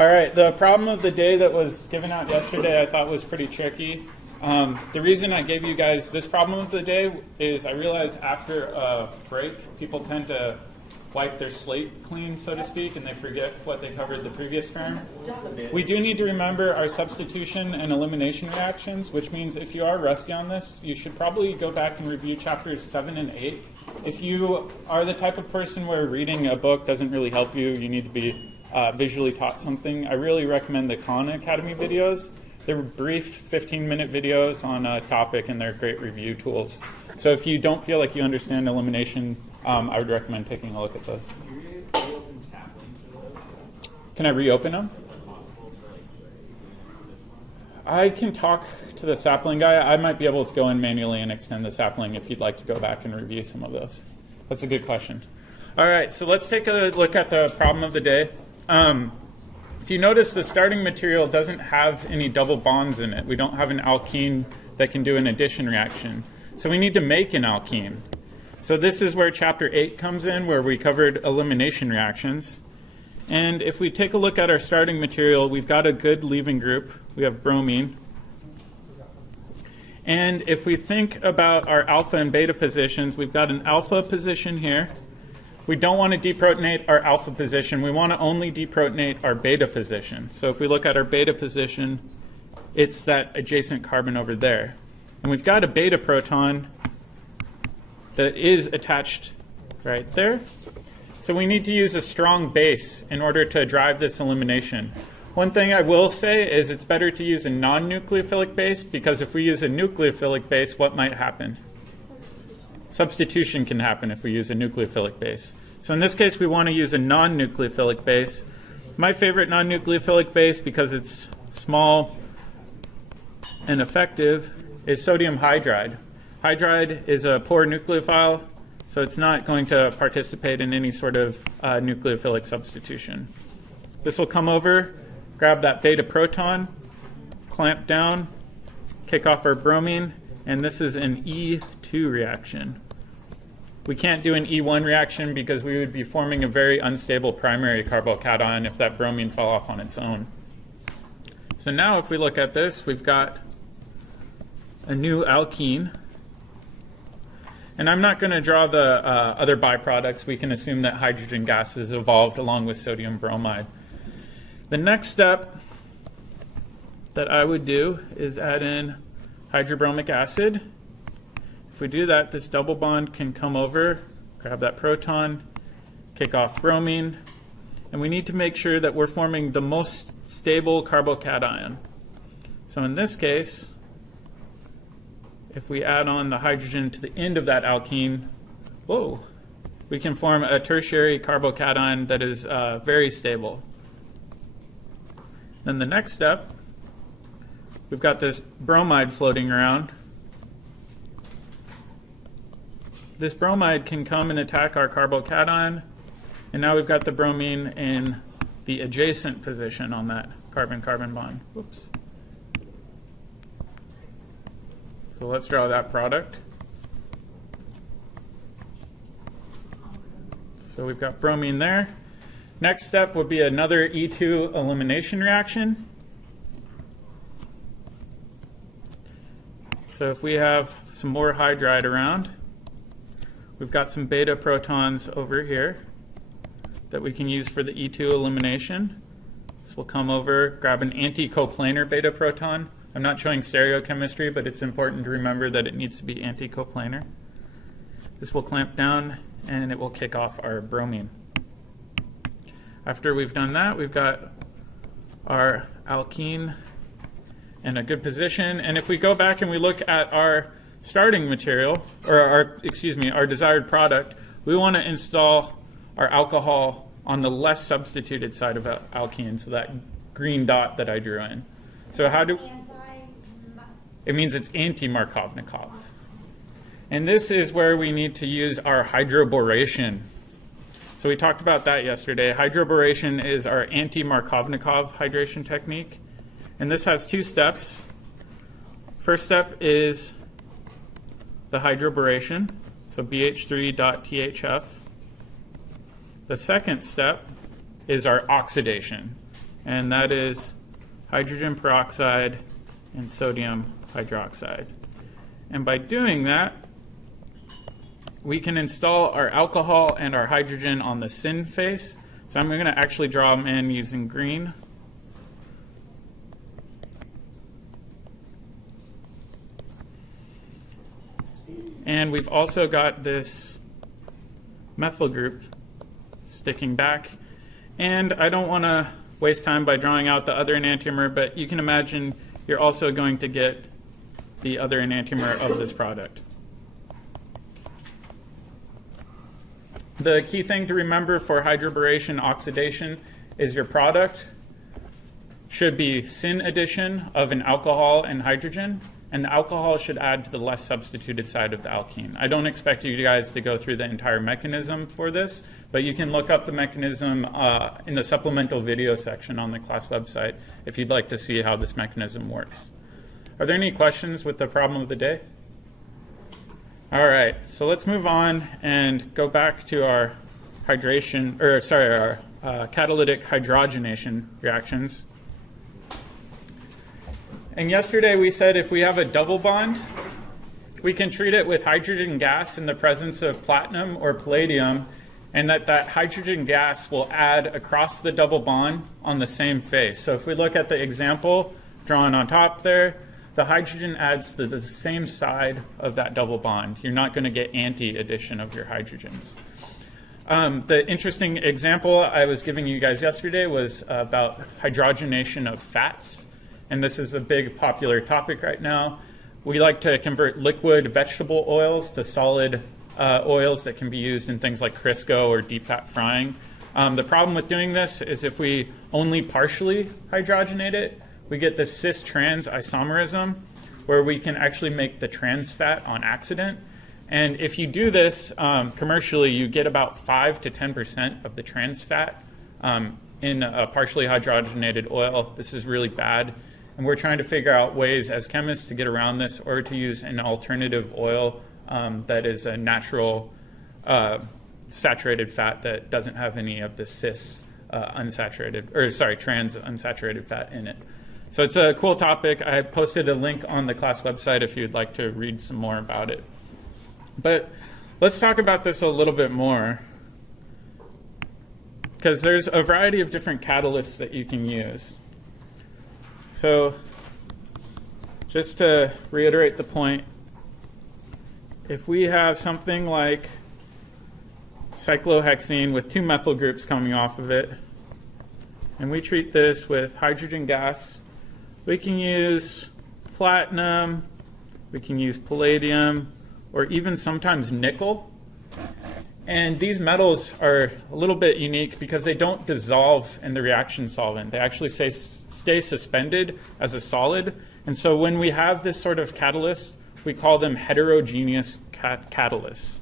All right, the problem of the day that was given out yesterday I thought was pretty tricky. The reason I gave you guys this problem of the day is I realized after a break, people tend to wipe their slate clean, so to speak, and they forget what they covered the previous term. We do need to remember our substitution and elimination reactions, which means if you are rusty on this, you should probably go back and review chapters 7 and 8. If you are the type of person where reading a book doesn't really help you, you need to be visually taught something, I really recommend the Khan Academy videos. They're brief 15-minute videos on a topic, and they're great review tools. So if you don't feel like you understand elimination, I would recommend taking a look at those. Can I reopen them? I can talk to the sapling guy. I might be able to go in manually and extend the sapling if you'd like to go back and review some of those. That's a good question. All right, so let's take a look at the problem of the day. If you notice, the starting material doesn't have any double bonds in it. We don't have an alkene that can do an addition reaction. So we need to make an alkene. So this is where chapter 8 comes in, where we covered elimination reactions. And if we take a look at our starting material, we've got a good leaving group. We have bromine. And if we think about our alpha and beta positions, we've got an alpha position here. We don't want to deprotonate our alpha position. We want to only deprotonate our beta position. So if we look at our beta position, it's that adjacent carbon over there. And we've got a beta proton that is attached right there. So we need to use a strong base in order to drive this elimination. One thing I will say is it's better to use a non-nucleophilic base, because if we use a nucleophilic base, what might happen? Substitution can happen if we use a nucleophilic base. So in this case, we want to use a non-nucleophilic base. My favorite non-nucleophilic base, because it's small and effective, is sodium hydride. Hydride is a poor nucleophile, so it's not going to participate in any sort of nucleophilic substitution. This will come over, grab that beta proton, clamp down, kick off our bromine, and this is an E2 reaction. We can't do an E1 reaction because we would be forming a very unstable primary carbocation if that bromine fell off on its own. So now if we look at this, we've got a new alkene. And I'm not going to draw the other byproducts. We can assume that hydrogen gases evolved along with sodium bromide. The next step that I would do is add in hydrobromic acid. If we do that, this double bond can come over, grab that proton, kick off bromine, and we need to make sure that we're forming the most stable carbocation. So in this case, if we add on the hydrogen to the end of that alkene, we can form a tertiary carbocation that is very stable. Then the next step, we've got this bromide floating around. This bromide can come and attack our carbocation, and now we've got the bromine in the adjacent position on that carbon-carbon bond. Whoops. So let's draw that product. So we've got bromine there. Next step would be another E2 elimination reaction. So if we have some more hydride around, we've got some beta protons over here that we can use for the E2 elimination. This will come over, grab an anticoplanar beta proton. I'm not showing stereochemistry, but it's important to remember that it needs to be anticoplanar. This will clamp down, and it will kick off our bromine. After we've done that, we've got our alkene in a good position. And if we go back and we look at our starting material, or our desired product, we want to install our alcohol on the less substituted side of alkene, so that green dot that I drew in. So how do... It means it's anti-Markovnikov. And this is where we need to use our hydroboration. So we talked about that yesterday. Hydroboration is our anti-Markovnikov hydration technique. And this has two steps. First step is the hydroboration, so BH3.THF. The second step is our oxidation. and that is hydrogen peroxide and sodium hydroxide. And by doing that, we can install our alcohol and our hydrogen on the syn face. So I'm going to actually draw them in using green. And we've also got this methyl group sticking back. And I don't want to waste time by drawing out the other enantiomer, but you can imagine you're also going to get the other enantiomer of this product. The key thing to remember for hydroboration oxidation is your product should be syn addition of an alcohol and hydrogen, and the alcohol should add to the less substituted side of the alkene. I don't expect you guys to go through the entire mechanism for this, but you can look up the mechanism in the supplemental video section on the class website if you'd like to see how this mechanism works. Are there any questions with the problem of the day? All right, so let's move on and go back to our catalytic hydrogenation reactions. And yesterday we said if we have a double bond, we can treat it with hydrogen gas in the presence of platinum or palladium, and that hydrogen gas will add across the double bond on the same face. So if we look at the example drawn on top there, the hydrogen adds to the same side of that double bond. You're not going to get anti-addition of your hydrogens. The interesting example I was giving you guys yesterday was about hydrogenation of fats. And this is a big popular topic right now. We like to convert liquid vegetable oils to solid oils that can be used in things like Crisco or deep fat frying. The problem with doing this is if we only partially hydrogenate it, we get the cis-trans isomerism, where we can actually make the trans fat on accident. And if you do this commercially, you get about 5 to 10% of the trans fat in a partially hydrogenated oil. This is really bad. And we're trying to figure out ways as chemists to get around this or to use an alternative oil that is a natural saturated fat that doesn't have any of the trans unsaturated fat in it. So it's a cool topic. I posted a link on the class website if you'd like to read some more about it. But let's talk about this a little bit more, because there's a variety of different catalysts that you can use. So just to reiterate the point, if we have something like cyclohexene with 2 methyl groups coming off of it, and we treat this with hydrogen gas, we can use platinum, we can use palladium, or even sometimes nickel. And these metals are a little bit unique because they don't dissolve in the reaction solvent. They actually stay suspended as a solid. And so when we have this sort of catalyst, we call them heterogeneous catalysts.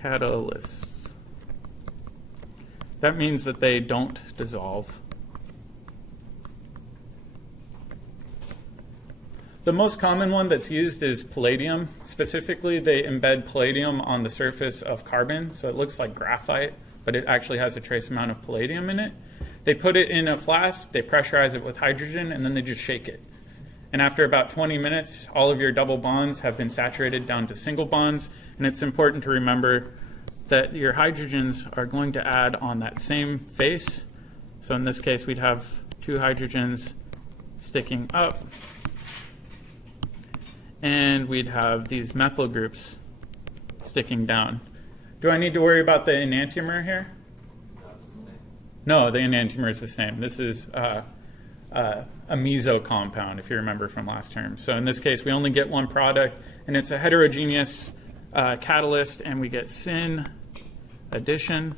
Catalysts. That means that they don't dissolve. The most common one that's used is palladium. Specifically, they embed palladium on the surface of carbon, so it looks like graphite, but it actually has a trace amount of palladium in it. They put it in a flask, they pressurize it with hydrogen, and then they just shake it. And after about 20 minutes, all of your double bonds have been saturated down to single bonds, and it's important to remember that your hydrogens are going to add on that same face. So in this case, we'd have 2 hydrogens sticking up, and we'd have these methyl groups sticking down. Do I need to worry about the enantiomer here? No, the enantiomer is the same. This is a meso compound, if you remember from last term. So in this case, we only get one product, and it's a heterogeneous catalyst, and we get syn addition.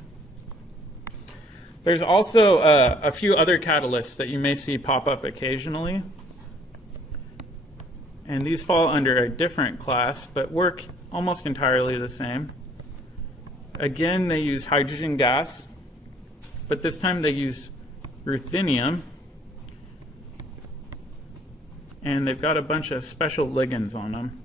There's also a few other catalysts that you may see pop up occasionally. And these fall under a different class, but work almost entirely the same. Again, they use hydrogen gas, but this time they use ruthenium. And they've got a bunch of special ligands on them.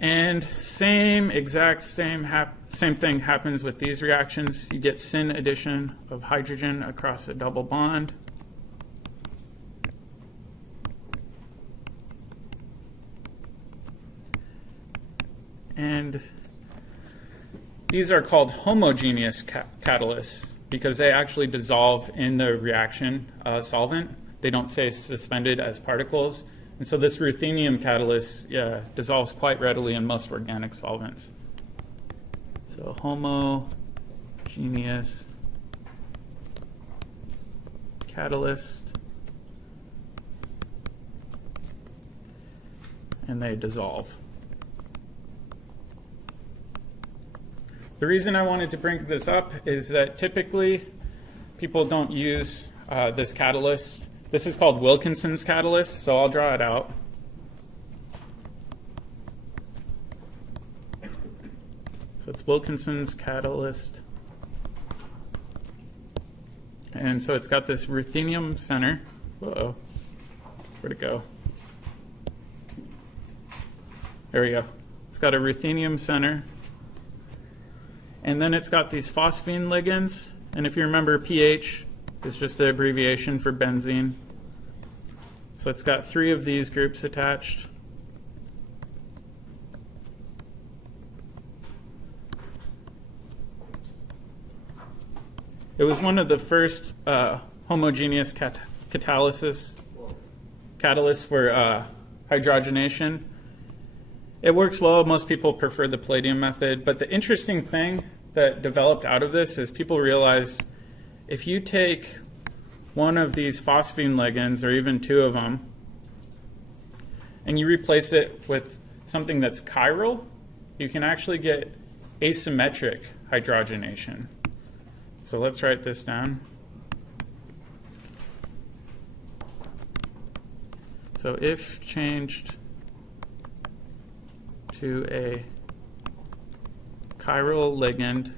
And same thing happens with these reactions. You get syn addition of hydrogen across a double bond. And these are called homogeneous catalysts because they actually dissolve in the reaction solvent. They don't stay suspended as particles. And so this ruthenium catalyst dissolves quite readily in most organic solvents. So homogeneous catalyst, and they dissolve. The reason I wanted to bring this up is that typically people don't use this catalyst. This is called Wilkinson's catalyst, so I'll draw it out. So it's Wilkinson's catalyst. And so it's got this ruthenium center. Uh-oh. Where'd it go? There we go. It's got a ruthenium center. And then it's got these phosphine ligands. And if you remember, pH is just the abbreviation for benzene. So it's got 3 of these groups attached. It was one of the first homogeneous catalysts for hydrogenation. It works well. Most people prefer the palladium method. But the interesting thing that developed out of this is people realized if you take one of these phosphine ligands, or even 2 of them, and you replace it with something that's chiral, you can actually get asymmetric hydrogenation. So let's write this down. So if changed to a chiral ligand,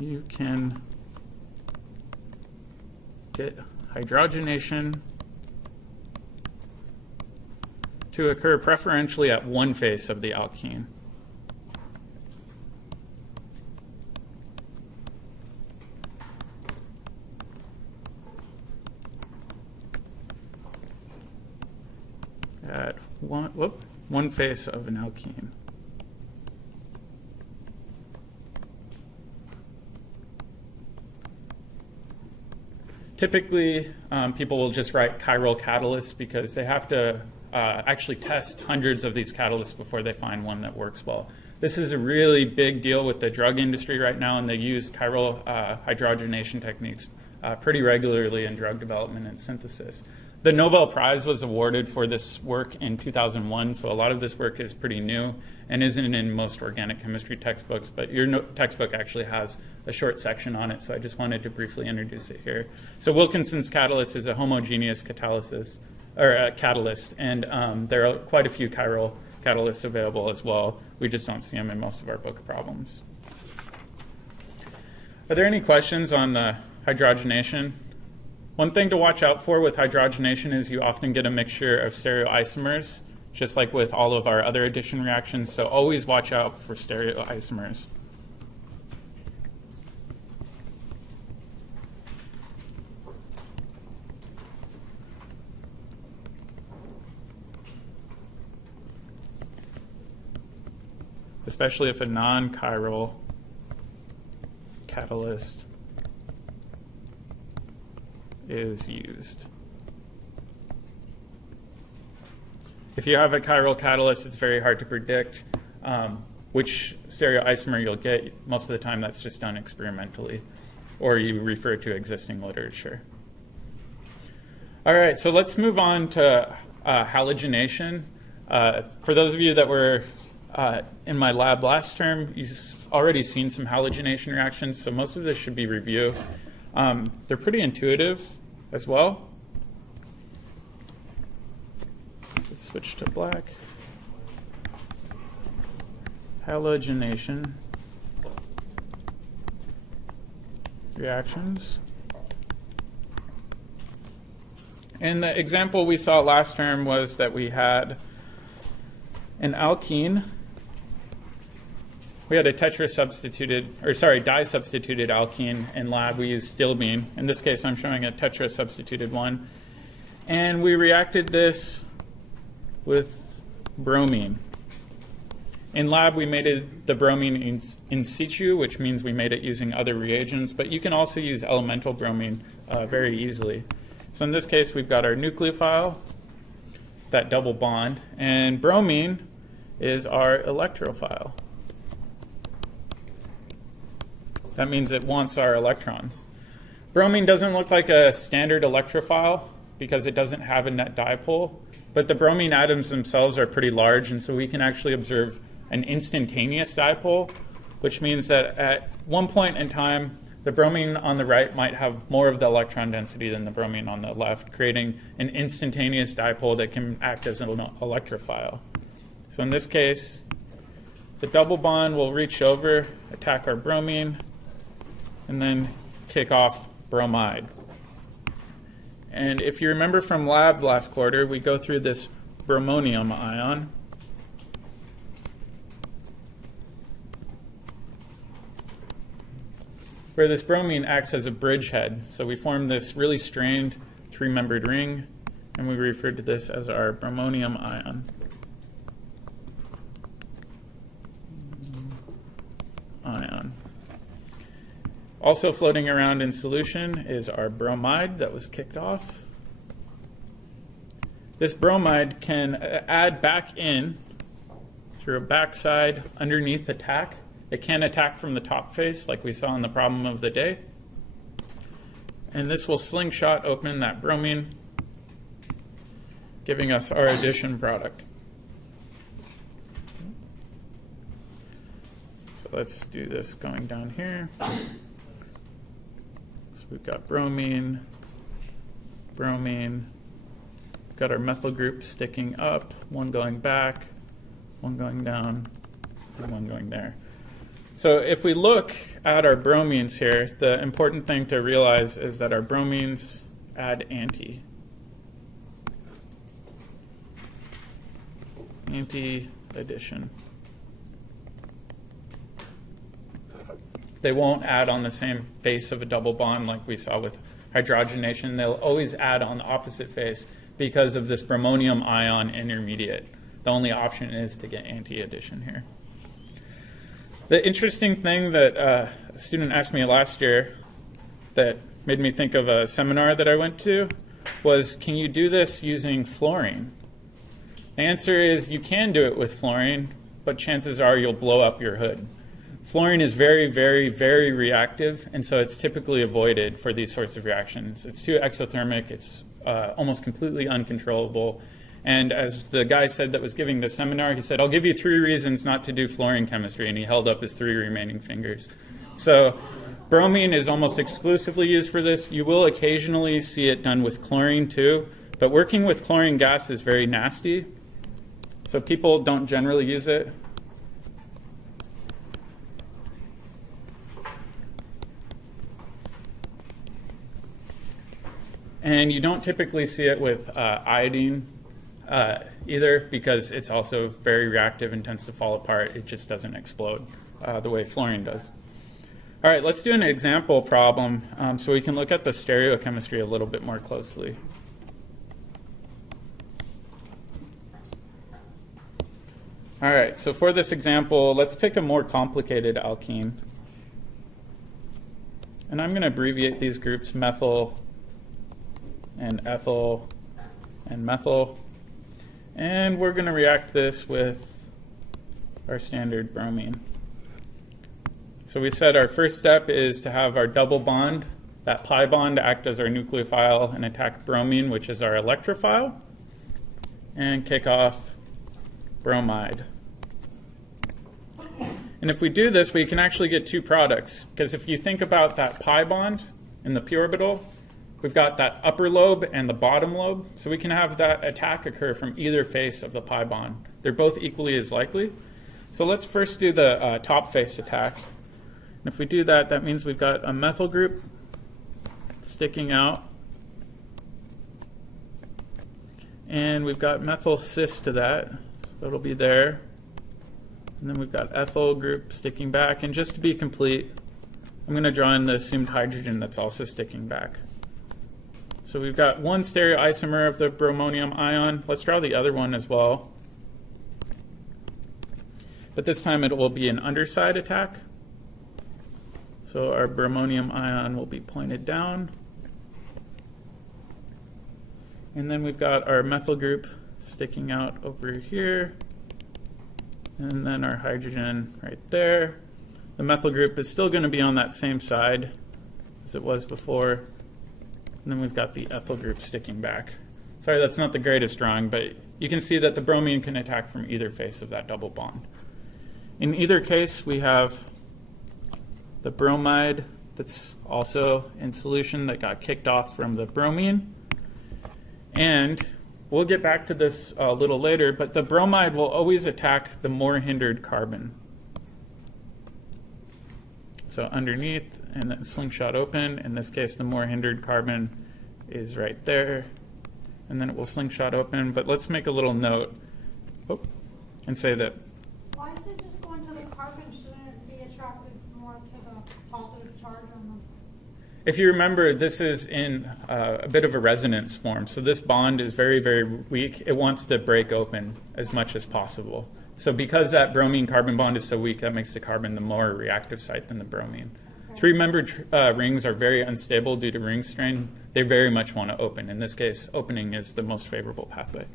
you can get hydrogenation to occur preferentially at one face of the alkene. At one face of an alkene. Typically, people will just write chiral catalysts because they have to actually test hundreds of these catalysts before they find one that works well. This is a really big deal with the drug industry right now, and they use chiral hydrogenation techniques pretty regularly in drug development and synthesis. The Nobel Prize was awarded for this work in 2001, so a lot of this work is pretty new and isn't in most organic chemistry textbooks, but your textbook actually has a short section on it, so I just wanted to briefly introduce it here. So Wilkinson's catalyst is a homogeneous catalyst, and there are quite a few chiral catalysts available as well. We just don't see them in most of our book of problems. Are there any questions on the hydrogenation? One thing to watch out for with hydrogenation is you often get a mixture of stereoisomers, just like with all of our other addition reactions, so always watch out for stereoisomers. Especially if a non-chiral catalyst is used. If you have a chiral catalyst, it's very hard to predict which stereoisomer you'll get. Most of the time that's just done experimentally, or you refer to existing literature. All right, so let's move on to halogenation. For those of you that were in my lab last term, you've already seen some halogenation reactions, so most of this should be review. They're pretty intuitive as well. Let's switch to black. Halogenation reactions. And the example we saw last term was that we had an alkene. We had a disubstituted alkene in lab. We used stilbene. In this case, I'm showing a tetrasubstituted one. And we reacted this with bromine. In lab, we made the bromine in situ, which means we made it using other reagents. But you can also use elemental bromine very easily. So in this case, we've got our nucleophile, that double bond, and bromine is our electrophile. That means it wants our electrons. Bromine doesn't look like a standard electrophile because it doesn't have a net dipole, but the bromine atoms themselves are pretty large, and so we can actually observe an instantaneous dipole, which means that at one point in time, the bromine on the right might have more of the electron density than the bromine on the left, creating an instantaneous dipole that can act as an electrophile. So in this case, the double bond will reach over, attack our bromine, and then kick off bromide. And if you remember from lab last quarter, we go through this bromonium ion. Where this bromine acts as a bridgehead. So we form this really strained three-membered ring, and we refer to this as our bromonium ion. Also floating around in solution is our bromide that was kicked off. This bromide can add back in through a backside underneath attack. It can attack from the top face like we saw in the problem of the day. And this will slingshot open that bromine, giving us our addition product. So let's do this going down here. So we've got bromine, bromine. We've got our methyl group sticking up, one going back, one going down, and one going there. So if we look at our bromines here, the important thing to realize is that our bromines add anti-addition. They won't add on the same face of a double bond like we saw with hydrogenation. They'll always add on the opposite face because of this bromonium ion intermediate. The only option is to get anti-addition here. The interesting thing that a student asked me last year that made me think of a seminar that I went to was, can you do this using fluorine? The answer is you can do it with fluorine, but chances are you'll blow up your hood. Fluorine is very, very, very reactive, and so it's typically avoided for these sorts of reactions. It's too exothermic, it's almost completely uncontrollable. And as the guy said that was giving the seminar, he said, I'll give you 3 reasons not to do fluorine chemistry, and he held up his 3 remaining fingers. So bromine is almost exclusively used for this. You will occasionally see it done with chlorine too, but working with chlorine gas is very nasty, so people don't generally use it. And you don't typically see it with iodine either, because it's also very reactive and tends to fall apart. It just doesn't explode the way fluorine does. All right, let's do an example problem so we can look at the stereochemistry a little bit more closely. All right, so for this example, let's pick a more complicated alkene. And I'm going to abbreviate these groups methyl and ethyl and methyl. And we're going to react this with our standard bromine. So we said our first step is to have our double bond, that pi bond, act as our nucleophile and attack bromine, which is our electrophile, and kick off bromide. And if we do this, we can actually get 2 products, because if you think about that pi bond in the p orbital, we've got that upper lobe and the bottom lobe, so we can have that attack occur from either face of the pi bond. They're both equally as likely. So let's first do the top face attack. And if we do that, that means we've got a methyl group sticking out. And we've got methyl cis to that, so it'll be there. And then we've got ethyl group sticking back. And just to be complete, I'm going to draw in the assumed hydrogen that's also sticking back. So we've got one stereoisomer of the bromonium ion. Let's draw the other one as well. But this time it will be an underside attack. So our bromonium ion will be pointed down. And then we've got our methyl group sticking out over here. And then our hydrogen right there. The methyl group is still going to be on that same side as it was before. And then we've got the ethyl group sticking back. Sorry, that's not the greatest drawing, but you can see that the bromine can attack from either face of that double bond. In either case, we have the bromide that's also in solution that got kicked off from the bromine. And we'll get back to this a little later, but the bromide will always attack the more hindered carbon. So underneath, and then slingshot open. In this case, the more hindered carbon is right there. And then it will slingshot open. But let's make a little note and say that. Why is it just going to the carbon? Shouldn't it be attracted more to the positive charge on them? If you remember, this is in a bit of a resonance form. So this bond is very, very weak. It wants to break open as much as possible. So because that bromine-carbon bond is so weak, that makes the carbon the more reactive site than the bromine. Okay. Three-membered rings are very unstable due to ring strain. They very much want to open. In this case, opening is the most favorable pathway.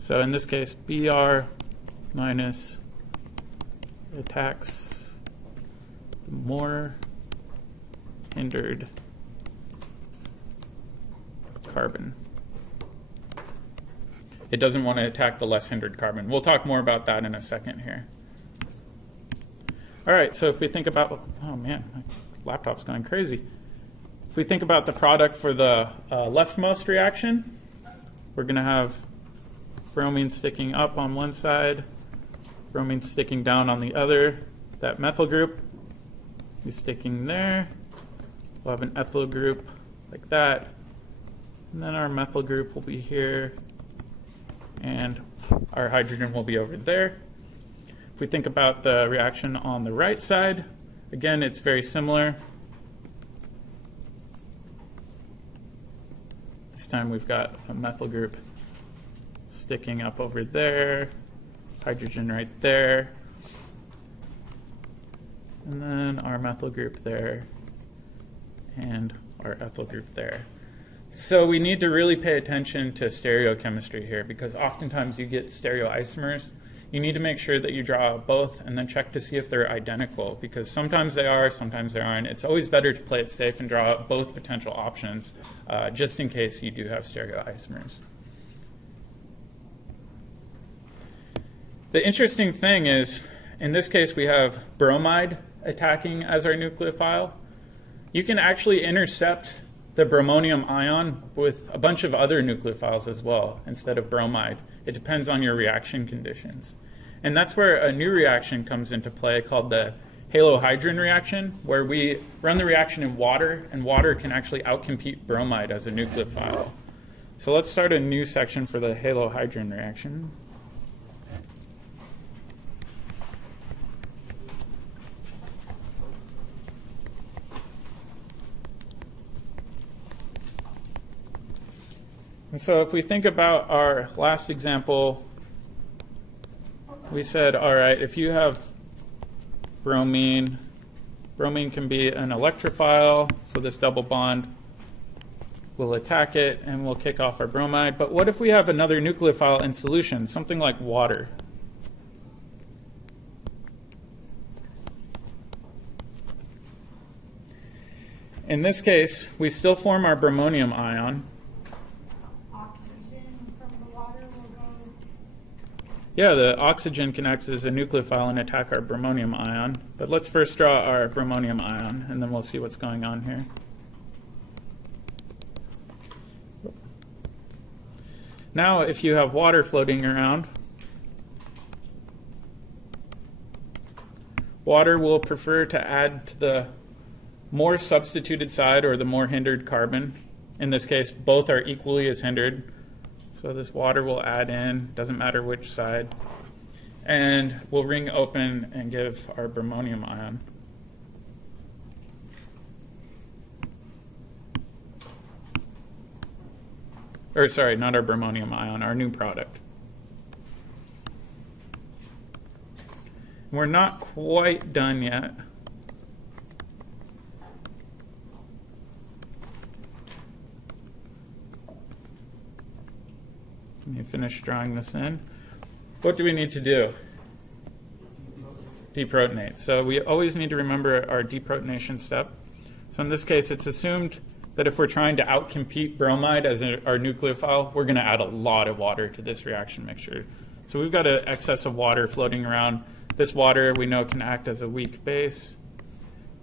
So in this case, Br minus attacks the more hindered carbon. It doesn't want to attack the less hindered carbon. We'll talk more about that in a second here. All right, so if we think about, oh man, my laptop's going crazy. If we think about the product for the leftmost reaction, we're going to have bromine sticking up on one side, bromine sticking down on the other. That methyl group is sticking there. We'll have an ethyl group like that. And then our methyl group will be here. And our hydrogen will be over there. If we think about the reaction on the right side, again, it's very similar. This time we've got a methyl group sticking up over there, hydrogen right there, and then our methyl group there, and our ethyl group there. So we need to really pay attention to stereochemistry here, because oftentimes you get stereoisomers. You need to make sure that you draw both and then check to see if they're identical, because sometimes they are, sometimes they aren't. It's always better to play it safe and draw out both potential options, just in case you do have stereoisomers. The interesting thing is, in this case, we have bromide attacking as our nucleophile. You can actually intercept the bromonium ion with a bunch of other nucleophiles as well, instead of bromide. It depends on your reaction conditions. And that's where a new reaction comes into play called the Halohydrin reaction, where we run the reaction in water, and water can actually outcompete bromide as a nucleophile. So let's start a new section for the Halohydrin reaction. And so if we think about our last example, we said, all right, if you have bromine, bromine can be an electrophile, so this double bond will attack it and we'll kick off our bromide. But what if we have another nucleophile in solution, something like water? In this case, we still form our bromonium ion. Yeah, the oxygen can act as a nucleophile and attack our bromonium ion. But let's first draw our bromonium ion, and then we'll see what's going on here. Now, if you have water floating around, water will prefer to add to the more substituted side, or the more hindered carbon. In this case, both are equally as hindered. So this water will add in, doesn't matter which side. And we'll ring open and give our bromonium ion. Or sorry, not our bromonium ion, our new product. We're not quite done yet. Let me finish drawing this in. What do we need to do? Deprotonate. So we always need to remember our deprotonation step. So in this case, it's assumed that if we're trying to outcompete bromide as our nucleophile, we're going to add a lot of water to this reaction mixture. So we've got an excess of water floating around. This water we know can act as a weak base.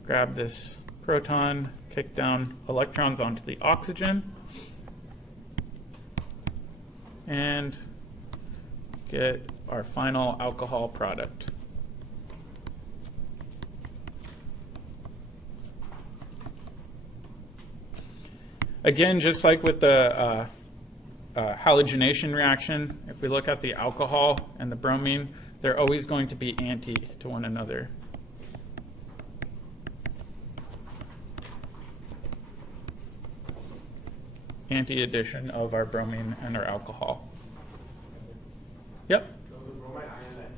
Grab this proton, kick down electrons onto the oxygen, and get our final alcohol product. Again, just like with the halogenation reaction, if we look at the alcohol and the bromine, they're always going to be anti to one another. Anti-addition of our bromine and our alcohol. Yep. So the bromide ion that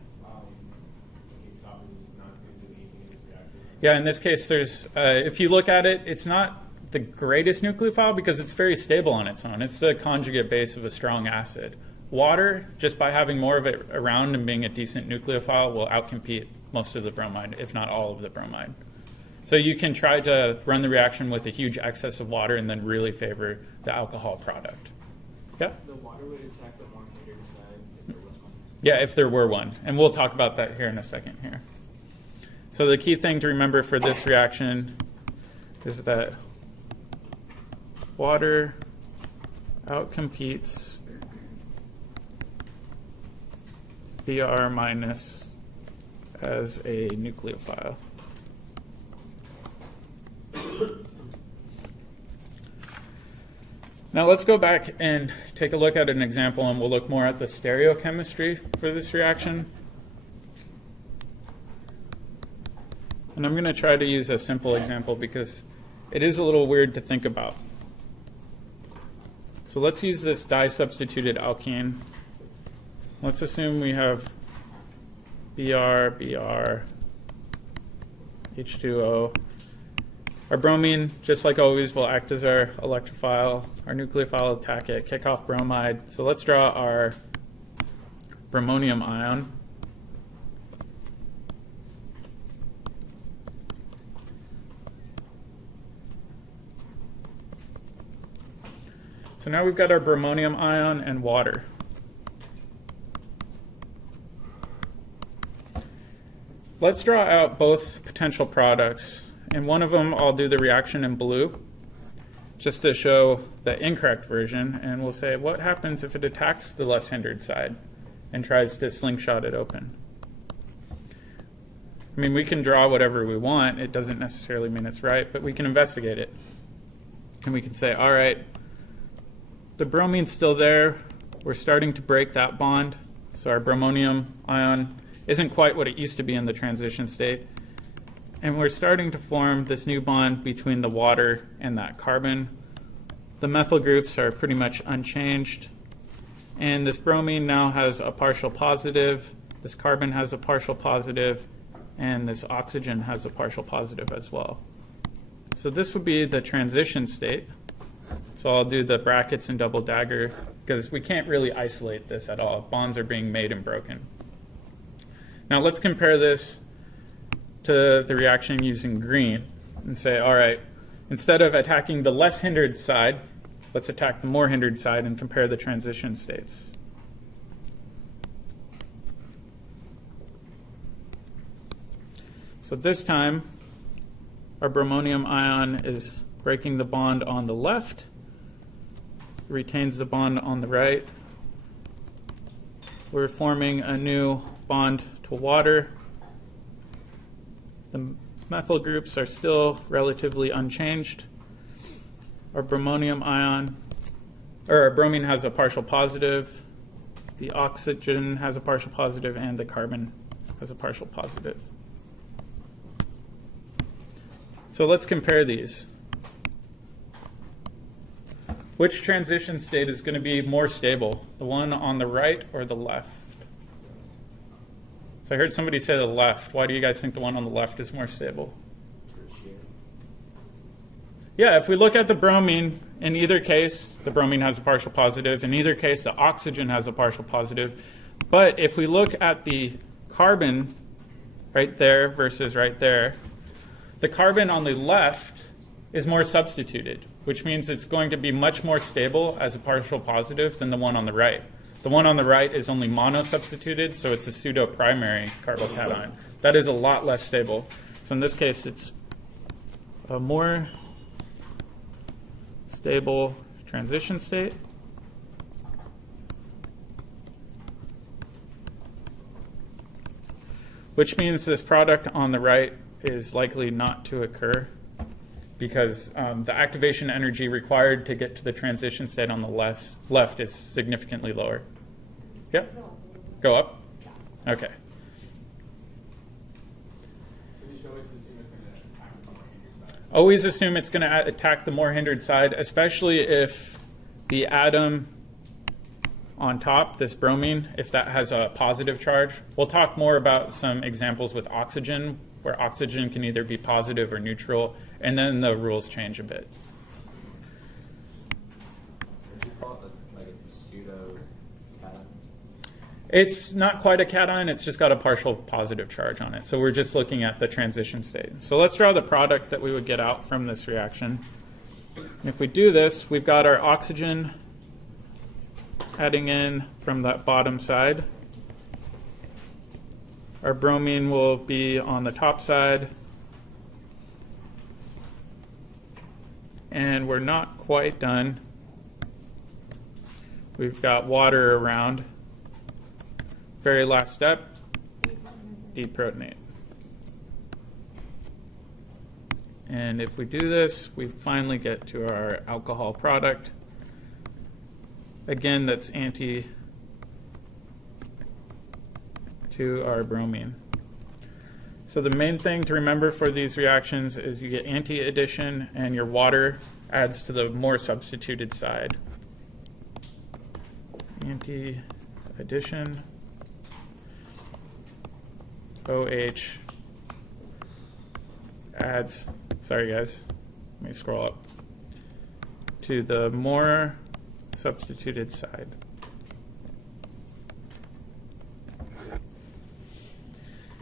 is not going to do anything in this reaction? Yeah, in this case, there's if you look at it, it's not the greatest nucleophile because it's very stable on its own. It's the conjugate base of a strong acid. Water, just by having more of it around and being a decent nucleophile, will outcompete most of the bromide, if not all of the bromide. So you can try to run the reaction with a huge excess of water and then really favor the alcohol product. Yeah? The water would attack the more hindered side if there was one. Yeah, if there were one. And we'll talk about that here in a second here. So the key thing to remember for this reaction is that water outcompetes Br minus as a nucleophile. Now let's go back and take a look at an example, and we'll look more at the stereochemistry for this reaction. And I'm going to try to use a simple example because it is a little weird to think about. So let's use this di-substituted alkene. Let's assume we have Br, Br, H2O. Our bromine, just like always, will act as our electrophile. Our nucleophile will attack it, kick off bromide. So let's draw our bromonium ion. So now we've got our bromonium ion and water. Let's draw out both potential products. And one of them, I'll do the reaction in blue, just to show the incorrect version. And we'll say, what happens if it attacks the less hindered side and tries to slingshot it open? I mean, we can draw whatever we want. It doesn't necessarily mean it's right, but we can investigate it. And we can say, all right, the bromine's still there. We're starting to break that bond. So our bromonium ion isn't quite what it used to be in the transition state. And we're starting to form this new bond between the water and that carbon. The methyl groups are pretty much unchanged. And this bromine now has a partial positive. This carbon has a partial positive. And this oxygen has a partial positive as well. So this would be the transition state. So I'll do the brackets and double dagger because we can't really isolate this at all. Bonds are being made and broken. Now let's compare this to the reaction using green and say, all right, instead of attacking the less hindered side, let's attack the more hindered side and compare the transition states. So this time, our bromonium ion is breaking the bond on the left, retains the bond on the right. We're forming a new bond to water. The methyl groups are still relatively unchanged. Our bromonium ion, or bromine has a partial positive, the oxygen has a partial positive, and the carbon has a partial positive. So let's compare these. Which transition state is going to be more stable, the one on the right or the left? So I heard somebody say the left. Why do you guys think the one on the left is more stable? Yeah, if we look at the bromine, in either case, the bromine has a partial positive. In either case, the oxygen has a partial positive. But if we look at the carbon right there versus right there, the carbon on the left is more substituted, which means it's going to be much more stable as a partial positive than the one on the right. The one on the right is only mono-substituted, so it's a pseudo-primary carbocation. That is a lot less stable. So in this case, it's a more stable transition state. Which means this product on the right is likely not to occur because the activation energy required to get to the transition state on the left is significantly lower. Yep? Go up? Okay. So you should always assume it's going to attack the more hindered side. Always assume it's going to attack the more hindered side, especially if the atom on top, this bromine, if that has a positive charge. We'll talk more about some examples with oxygen, where oxygen can either be positive or neutral, and then the rules change a bit. Would you call it like a pseudo-cation? It's not quite a cation, it's just got a partial positive charge on it. So we're just looking at the transition state. So let's draw the product that we would get out from this reaction. And if we do this, we've got our oxygen adding in from that bottom side. Our bromine will be on the top side. And we're not quite done. We've got water around. Very last step, deprotonate. And if we do this, we finally get to our alcohol product. Again, that's anti to our bromine. So the main thing to remember for these reactions is you get anti-addition and your water adds to the more substituted side. Anti-addition, OH adds, sorry guys, let me scroll up, to the more substituted side.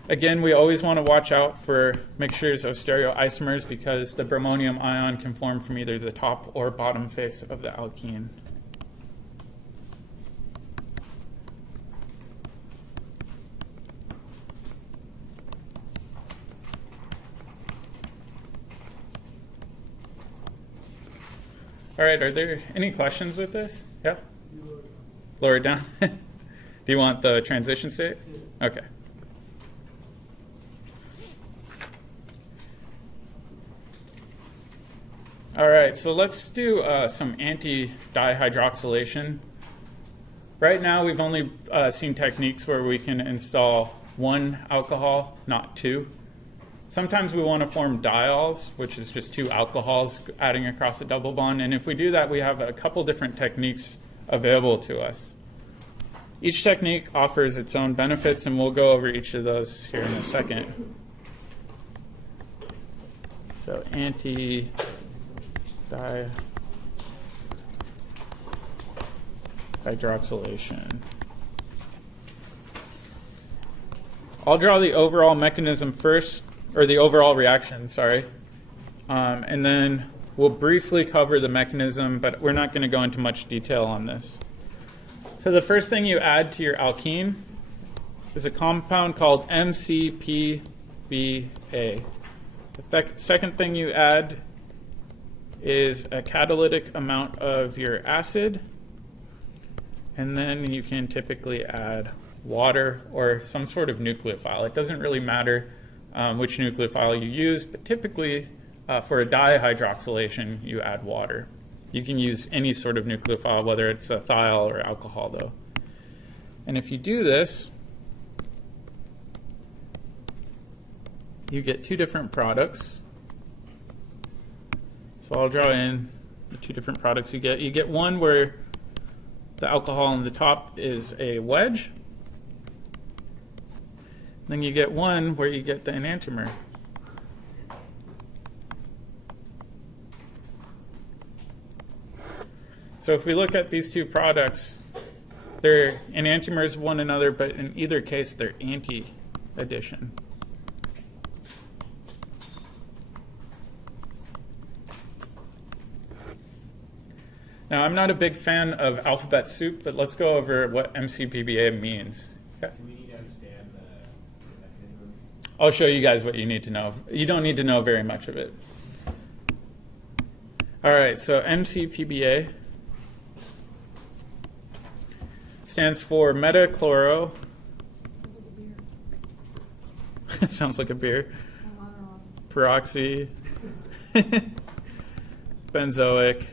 Again, we always want to watch out for mixtures of stereoisomers because the bromonium ion can form from either the top or bottom face of the alkene. All right, are there any questions with this? Yeah? Lower it down. Do you want the transition state? Okay. All right, so let's do some anti-dihydroxylation. Right now, we've only seen techniques where we can install one alcohol, not two. Sometimes we want to form diols, which is just two alcohols adding across a double bond. And if we do that, we have a couple different techniques available to us. Each technique offers its own benefits, and we'll go over each of those here in a second. So anti-dihydroxylation. I'll draw the overall mechanism first, or the overall reaction, sorry. And then we'll briefly cover the mechanism, but we're not going to go into much detail on this. So the first thing you add to your alkene is a compound called MCPBA. The second thing you add is a catalytic amount of your acid. And then you can typically add water or some sort of nucleophile. It doesn't really matter which nucleophile you use, but typically for a dihydroxylation, you add water. You can use any sort of nucleophile, whether it's a thiol or alcohol, though. And if you do this, you get two different products. So I'll draw in the two different products you get. You get one where the alcohol on the top is a wedge. Then you get one where you get the enantiomer. So if we look at these two products, they're enantiomers of one another, but in either case, they're anti-addition. Now, I'm not a big fan of alphabet soup, but let's go over what MCPBA means. Okay. Do we need to understand the mechanism? I'll show you guys what you need to know. You don't need to know very much of it. All right, so MCPBA stands for metachloro. It sounds like a beer. Peroxy, benzoic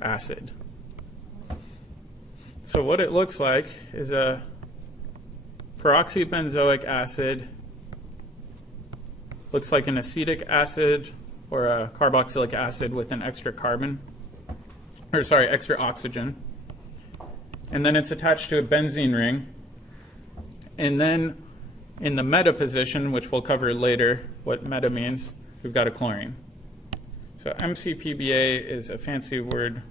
acid. So what it looks like is a peroxybenzoic acid. Looks like an acetic acid or a carboxylic acid with an extra carbon, or sorry, extra oxygen. And then it's attached to a benzene ring. And then in the meta position, which we'll cover later what meta means, we've got a chlorine. So MCPBA is a fancy word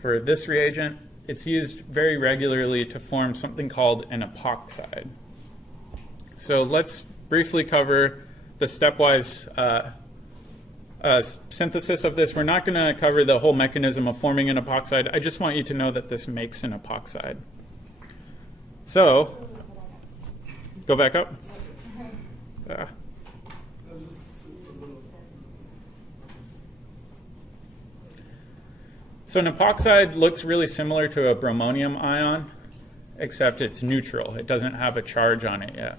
for this reagent. It's used very regularly to form something called an epoxide. So let's briefly cover the stepwise synthesis of this. We're not going to cover the whole mechanism of forming an epoxide. I just want you to know that this makes an epoxide. So, go back up. So an epoxide looks really similar to a bromonium ion, except it's neutral. It doesn't have a charge on it yet.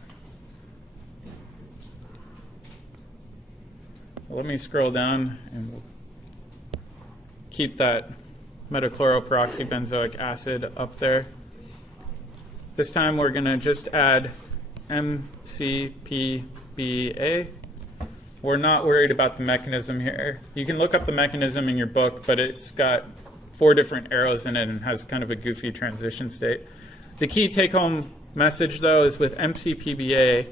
Let me scroll down and we'll keep that metachloroperoxybenzoic acid up there. This time we're going to just add MCPBA. We're not worried about the mechanism here. You can look up the mechanism in your book, but it's got 4 different arrows in it and has kind of a goofy transition state. The key take-home message, though, is with MCPBA,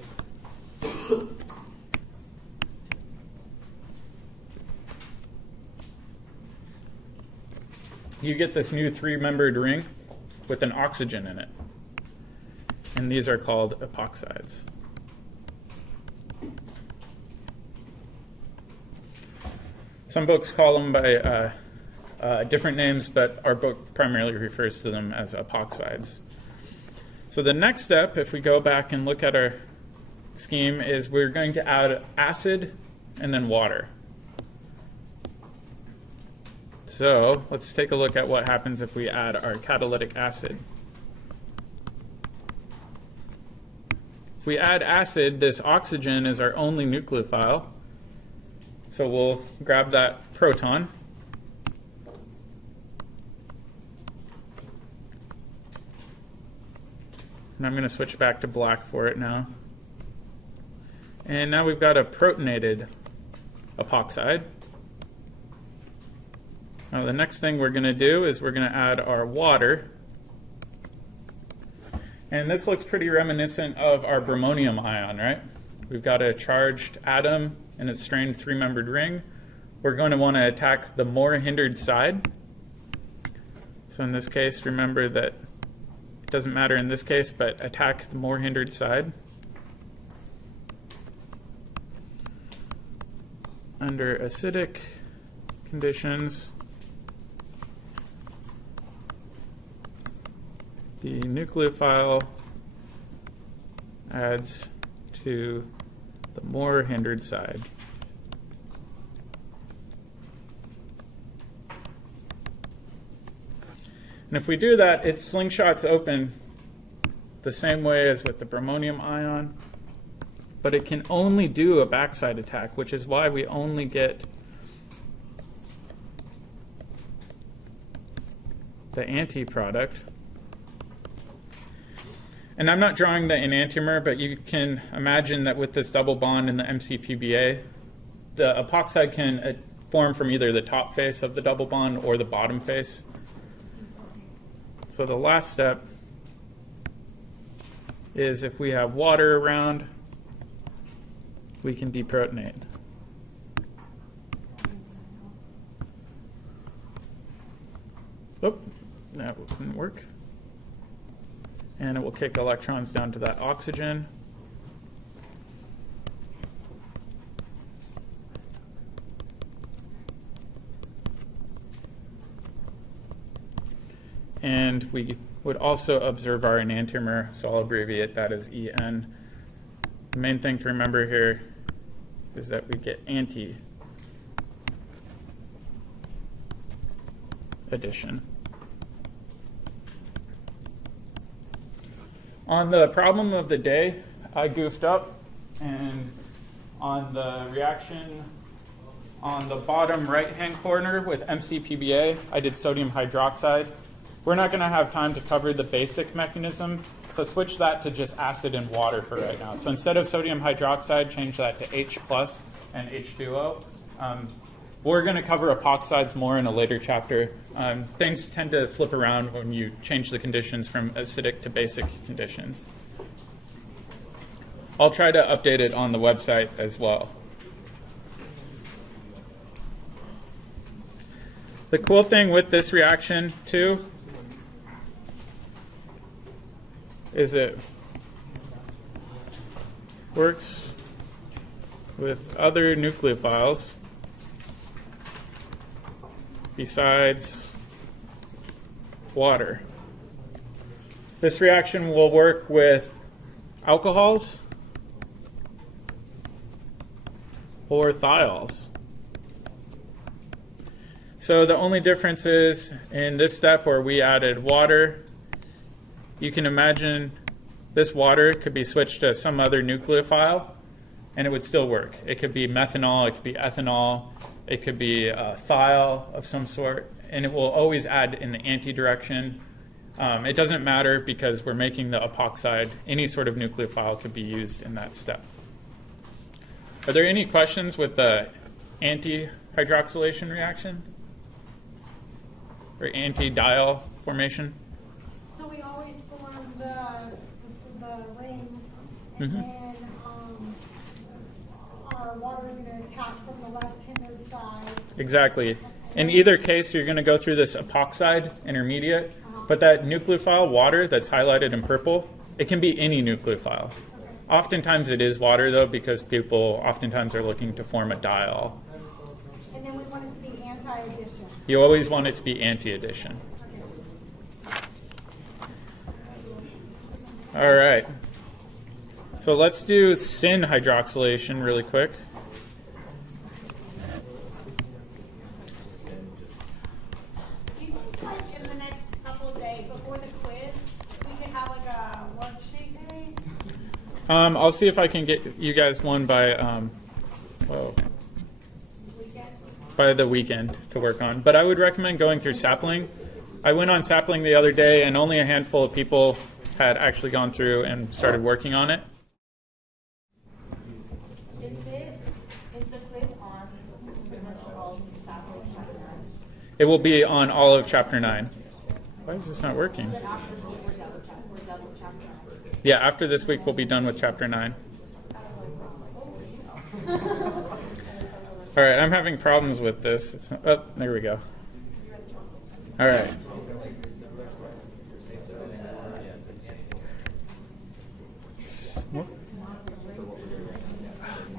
you get this new 3-membered ring with an oxygen in it. And these are called epoxides. Some books call them by different names, but our book primarily refers to them as epoxides. So the next step, if we go back and look at our scheme, is we're going to add acid and then water. So let's take a look at what happens if we add our catalytic acid. If we add acid, this oxygen is our only nucleophile. So we'll grab that proton. And I'm going to switch back to black for it now. And now we've got a protonated epoxide. Now the next thing we're going to do is we're going to add our water. And this looks pretty reminiscent of our bromonium ion, right? We've got a charged atom and a strained 3-membered ring. We're going to want to attack the more hindered side. So in this case, remember that it doesn't matter in this case, but attack the more hindered side. Under acidic conditions, the nucleophile adds to the more hindered side. And if we do that, it slingshots open the same way as with the bromonium ion, but it can only do a backside attack, which is why we only get the anti-product. And I'm not drawing the enantiomer, but you can imagine that with this double bond in the MCPBA, the epoxide can form from either the top face of the double bond or the bottom face. So the last step is if we have water around, we can deprotonate. Oop, that didn't work. And it will kick electrons down to that oxygen. And we would also observe our enantiomer, so I'll abbreviate that as EN. The main thing to remember here is that we get anti-addition. On the problem of the day, I goofed up, and on the reaction on the bottom right-hand corner with MCPBA, I did sodium hydroxide. We're not going to have time to cover the basic mechanism, so switch that to just acid and water for right now. So instead of sodium hydroxide, change that to H plus and H2O. We're going to cover epoxides more in a later chapter. Things tend to flip around when you change the conditions from acidic to basic conditions. I'll try to update it on the website as well. The cool thing with this reaction, too, is it works with other nucleophiles besides water. This reaction will work with alcohols or thiols. So the only difference is in this step where we added water, you can imagine this water could be switched to some other nucleophile and it would still work. It could be methanol, it could be ethanol, it could be a thiol of some sort, and it will always add in the anti-direction. It doesn't matter because we're making the epoxide. Any sort of nucleophile could be used in that step. Are there any questions with the anti-hydroxylation reaction? Or anti-diol formation? So we always form the ring, and then our water is going to attack from the left-handed side. Exactly. In either case, you're going to go through this epoxide intermediate, but that nucleophile water that's highlighted in purple, it can be any nucleophile. Oftentimes it is water, though, because people oftentimes are looking to form a diol. And then we want it to be anti-addition. You always want it to be anti-addition. All right. So let's do syn hydroxylation really quick. Do you think like in the next couple of days before the quiz, we could have like a worksheet day? I'll see if I can get you guys one by by the weekend to work on. But I would recommend going through sapling. I went on sapling the other day, and only a handful of people had actually gone through and started working on it. Is the quiz on pretty much all sapling chapter 9? It will be on all of chapter 9. Why is this not working? Then after this week, we're done with chapter 9. Yeah, after this week, we'll be done with chapter 9. All right, I'm having problems with this. It's not, oh, there we go. All right.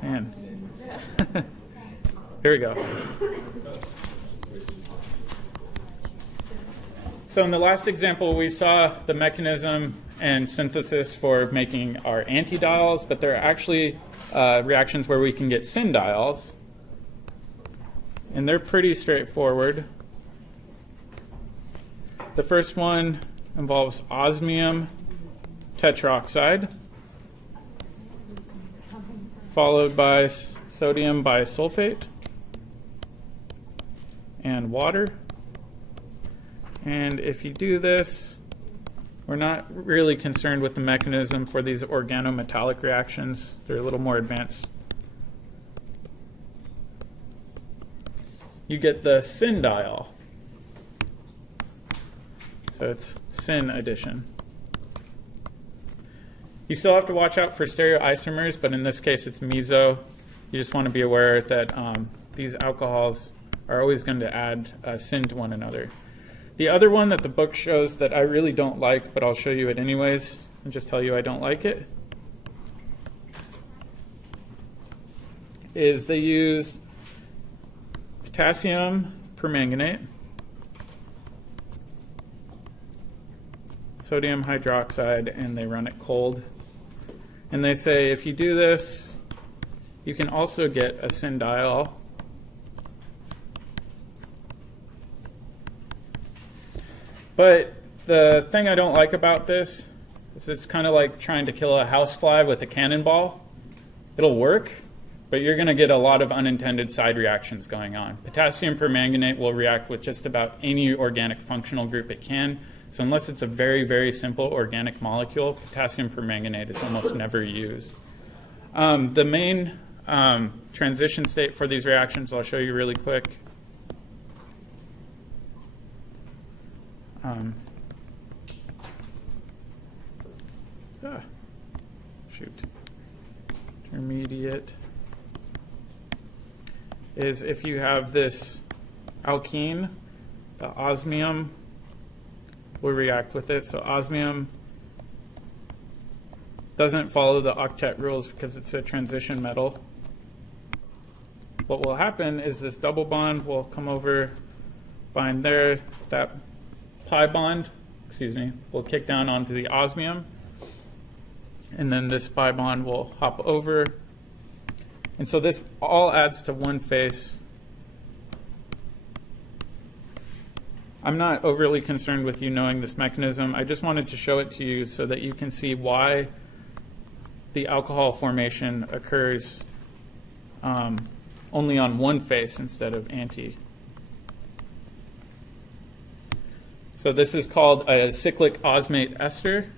Man. Here we go. So in the last example, we saw the mechanism and synthesis for making our antidiols, but there are actually reactions where we can get syndiols. And they're pretty straightforward. The first one involves osmium tetroxide, followed by sodium bisulfate and water. And if you do this, we're not really concerned with the mechanism for these organometallic reactions. They're a little more advanced. You get the syn diol. So it's syn addition. You still have to watch out for stereoisomers, but in this case it's meso. You just want to be aware that these alcohols are always going to add syn to one another. The other one that the book shows that I really don't like, but I'll show you it anyways and just tell you I don't like it, is they use potassium permanganate, sodium hydroxide, and they run it cold. And they say if you do this, you can also get a syn diol. But the thing I don't like about this is it's kind of like trying to kill a housefly with a cannonball. It'll work, but you're going to get a lot of unintended side reactions going on. Potassium permanganate will react with just about any organic functional group it can. So unless it's a very, very simple organic molecule, potassium permanganate is almost never used. The main transition state for these reactions I'll show you really quick. Intermediate is if you have this alkene, the osmium will react with it. So osmium doesn't follow the octet rules because it's a transition metal. What will happen is this double bond will come over, bind there, that pi bond, will kick down onto the osmium, and then this pi bond will hop over. And so this all adds to one face. I'm not overly concerned with you knowing this mechanism. I just wanted to show it to you so that you can see why the alcohol formation occurs only on one face instead of anti. So this is called a cyclic osmate ester.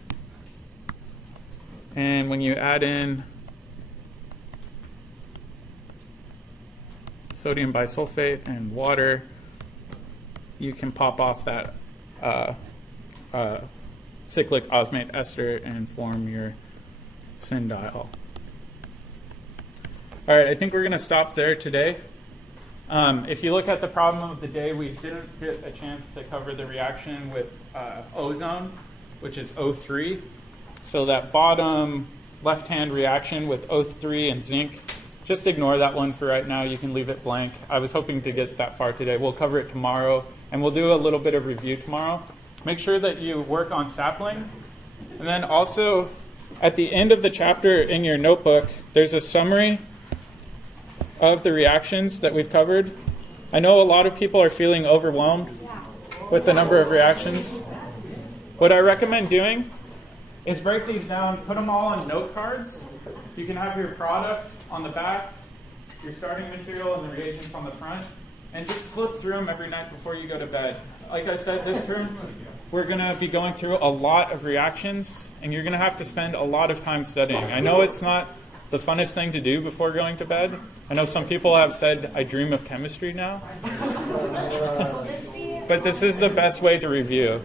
And when you add in sodium bisulfate and water, you can pop off that cyclic osmate ester and form your syn diol. All right, I think we're going to stop there today. If you look at the problem of the day, we didn't get a chance to cover the reaction with ozone, which is O3. So that bottom left-hand reaction with O3 and zinc, just ignore that one for right now. You can leave it blank. I was hoping to get that far today. We'll cover it tomorrow, and we'll do a little bit of review tomorrow. Make sure that you work on sapling. And then also, at the end of the chapter in your notebook, there's a summary of the reactions that we've covered. I know a lot of people are feeling overwhelmed with the number of reactions. What I recommend doing is break these down, put them all on note cards. You can have your product on the back, your starting material and the reagents on the front, and just flip through them every night before you go to bed. Like I said, this term, we're going to be going through a lot of reactions, and you're going to have to spend a lot of time studying. I know it's not the funnest thing to do before going to bed. I know some people have said, I dream of chemistry now. But this is the best way to review.